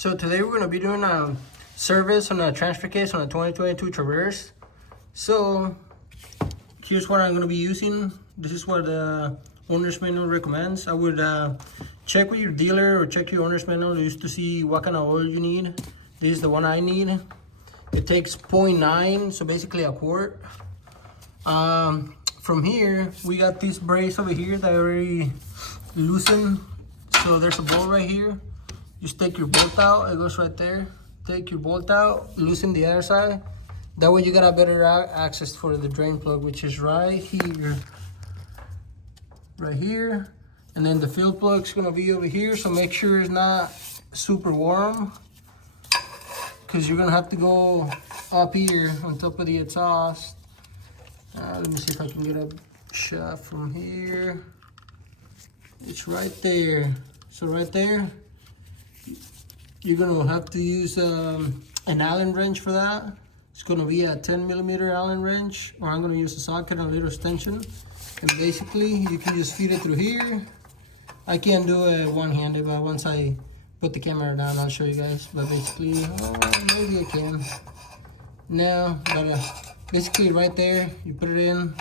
So today we're going to be doing a service on a transfer case on a 2022 Traverse. So here's what I'm going to be using. This is what the owner's manual recommends. I would check with your dealer or check your owner's manual just to see what kind of oil you need. This is the one I need. It takes 0.9, so basically a quart. From here, we got this brace over here that I already loosened. So there's a bolt right here. Just take your bolt out, it goes right there. Take your bolt out, loosen the other side. That way you got a better access for the drain plug, which is right here. Right here. And then the fill plug's gonna be over here, so make sure it's not super warm, because you're gonna have to go up here on top of the exhaust. Let me see if I can get a shot from here. It's right there. So right there, you're gonna have to use an Allen wrench for that. It's gonna be a 10mm Allen wrench, or I'm gonna use a socket and a little extension. And basically, you can just feed it through here. I can't do it one-handed, but once I put the camera down, I'll show you guys. But basically, maybe I can. No, but basically right there, you put it in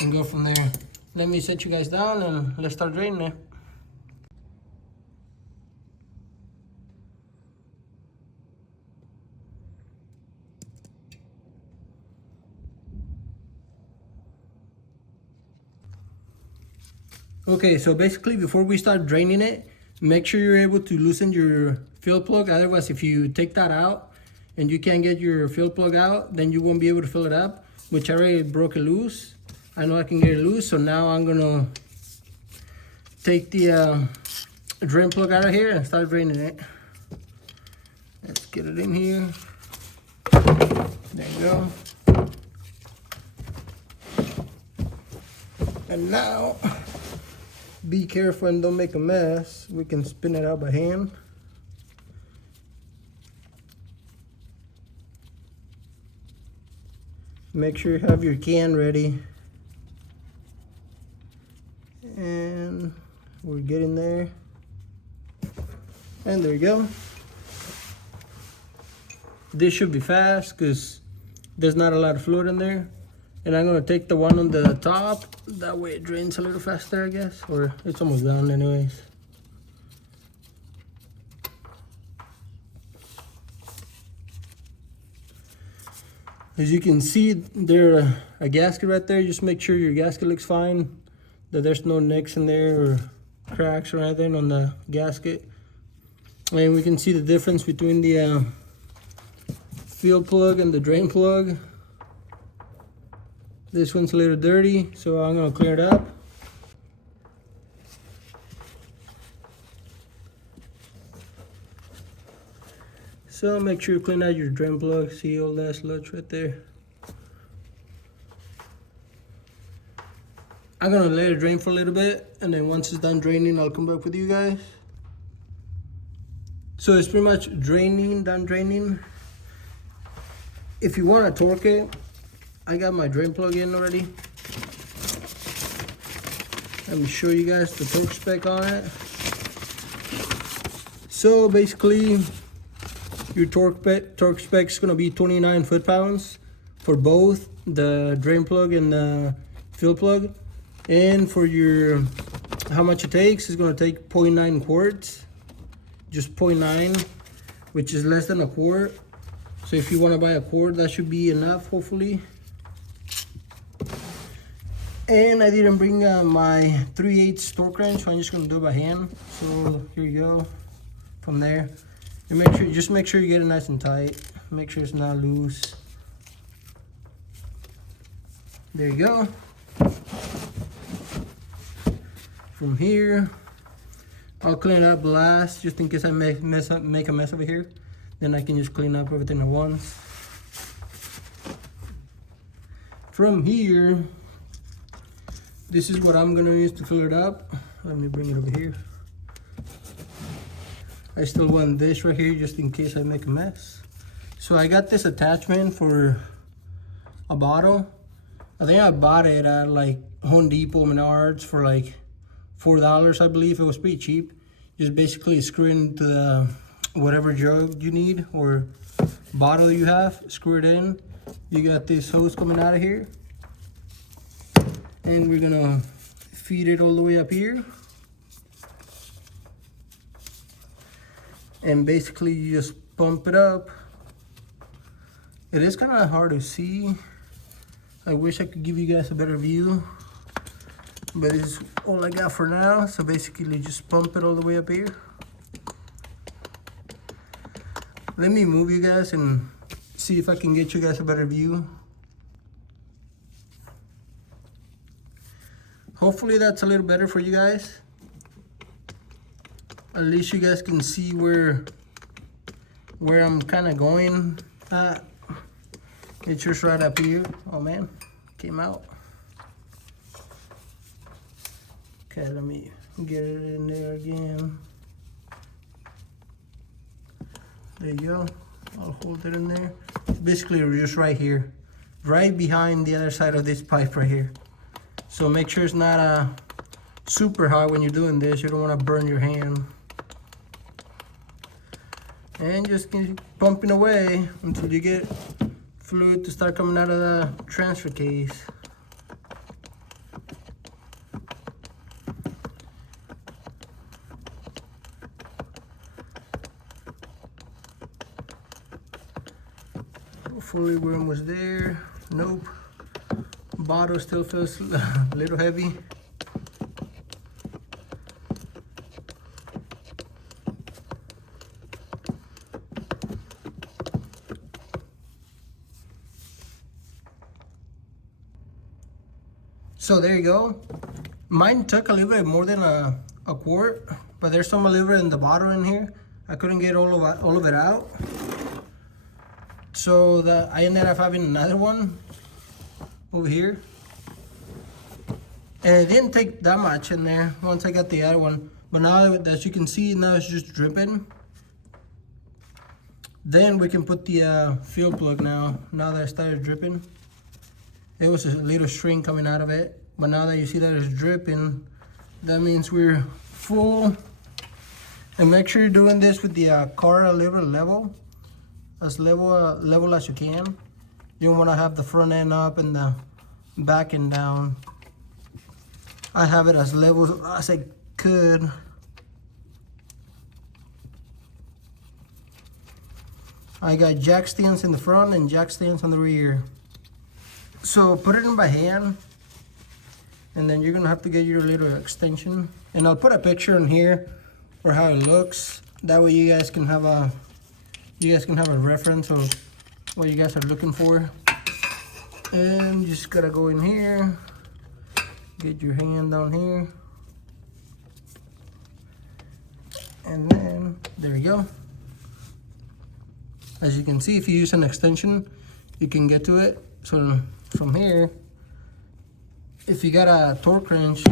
and go from there. Let me set you guys down and let's start draining it. Okay, so basically before we start draining it, make sure you're able to loosen your fill plug. Otherwise, if you take that out and you can't get your fill plug out, then you won't be able to fill it up, which I already broke it loose. I know I can get it loose, so now I'm gonna take the drain plug out of here and start draining it. Let's get it in here. There you go. And now, be careful and don't make a mess. We can spin it out by hand. Make sure you have your can ready. And we're getting there. And there you go. This should be fast because there's not a lot of fluid in there. And I'm gonna take the one on the top. That way it drains a little faster, I guess. Or it's almost done anyways. As you can see, there's a gasket right there. Just make sure your gasket looks fine, that there's no nicks in there or cracks or anything on the gasket. And we can see the difference between the fill plug and the drain plug. This one's a little dirty, so I'm gonna clear it up. So make sure you clean out your drain plug. See all that sludge right there. I'm gonna let it drain for a little bit, and then once it's done draining, I'll come back with you guys. So it's pretty much draining, done draining. If you wanna torque it, I got my drain plug in already. Let me show you guys the torque spec on it. So basically, your torque spec is gonna be 29 foot-pounds for both the drain plug and the fill plug. And for your, how much it takes, is gonna take 0.9 quarts. Just 0.9, which is less than a quart. So if you wanna buy a quart, that should be enough, hopefully. And I didn't bring my 3/8 torque wrench, so I'm just gonna do it by hand. So here you go, from there. And make sure you get it nice and tight. Make sure it's not loose. There you go. From here, I'll clean up last, just in case I make a mess over here. Then I can just clean up everything at once. From here, this is what I'm gonna use to fill it up. Let me bring it over here. I still want this right here just in case I make a mess. So I got this attachment for a bottle. I think I bought it at like Home Depot, Menards for like $4, I believe. It was pretty cheap. Just basically screw into whatever jug you need or bottle you have, screw it in. You got this hose coming out of here, and we're gonna feed it all the way up here. And basically you just pump it up. It is kind of hard to see. I wish I could give you guys a better view, but it's all I got for now. So basically just pump it all the way up here. Let me move you guys and see if I can get you guys a better view. Hopefully that's a little better for you guys. At least you guys can see where I'm kind of going at. It's just right up here. Oh man, came out. Okay, let me get it in there again. There you go. I'll hold it in there. Basically, we're just right here, right behind the other side of this pipe right here. So make sure it's not super hot when you're doing this. You don't want to burn your hand. And just keep pumping away until you get fluid to start coming out of the transfer case. Hopefully we're almost there. Nope. Bottle still feels a little heavy. So there you go. Mine took a little bit more than a quart, but there's some a little bit in the bottle in here. I couldn't get all of it out. So I ended up having another one over here. And it didn't take that much in there once I got the other one. But now, as you can see, now it's just dripping. Then we can put the fuel plug now that it started dripping. It was a little string coming out of it. But now that you see that it's dripping, that means we're full. And make sure you're doing this with the car a little level. As level as you can. You don't want to have the front end up and the back end down. I have it as level as I could. I got jack stands in the front and jack stands on the rear. So put it in by hand, and then you're gonna have to get your little extension. And I'll put a picture in here for how it looks. That way you guys can have a reference of what you guys are looking for. And you just gotta go in here, get your hand down here, and then there you go. As you can see, if you use an extension, you can get to it. So from here, if you got a torque wrench,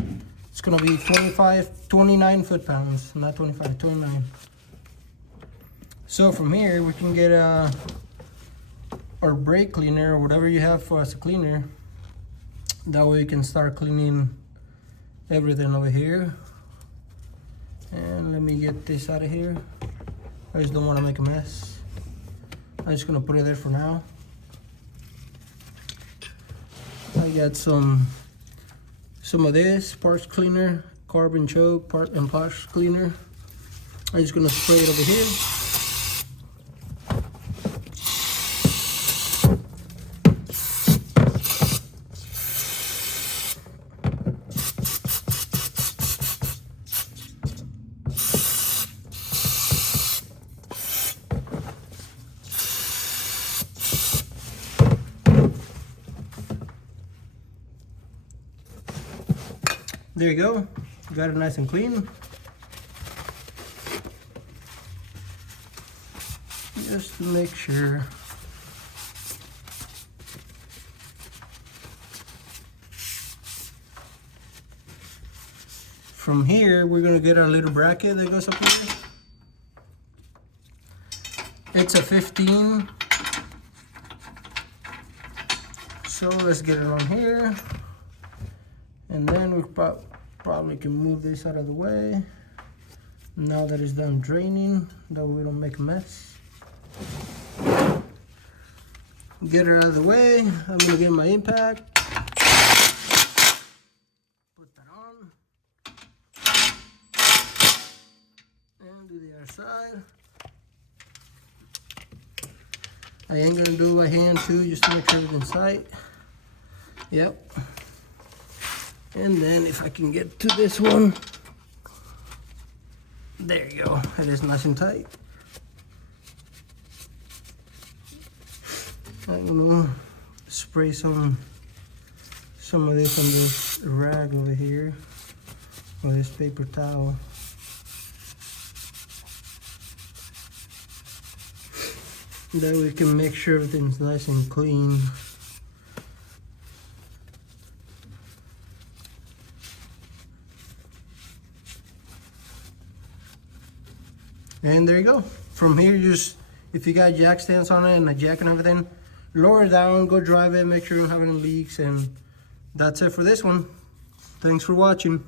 it's gonna be 29 foot-pounds, not 25, 29. So from here, we can get our brake cleaner or whatever you have for us a cleaner. That way you can start cleaning everything over here. And let me get this out of here. I just don't want to make a mess. I'm just gonna put it there for now. I got some of this parts cleaner, carbon choke, parts cleaner. I'm just gonna spray it over here. There you go, got it nice and clean. Just to make sure. From here, we're gonna get our little bracket that goes up here. It's a 15. So let's get it on here. And then we probably can move this out of the way. Now that it's done draining, that way we don't make a mess. Get it out of the way. I'm gonna get my impact. Put that on. And do the other side. I am gonna do it by hand too, just to make sure everything's tight. Yep. And then if I can get to this one, there you go. It is nice and tight. I'm gonna spray some of this on this rag over here, or this paper towel. That we can make sure everything's nice and clean. And there you go. From here, just if you got jack stands on it and a jack and everything, lower it down, go drive it, make sure you don't have any leaks, and that's it for this one. Thanks for watching.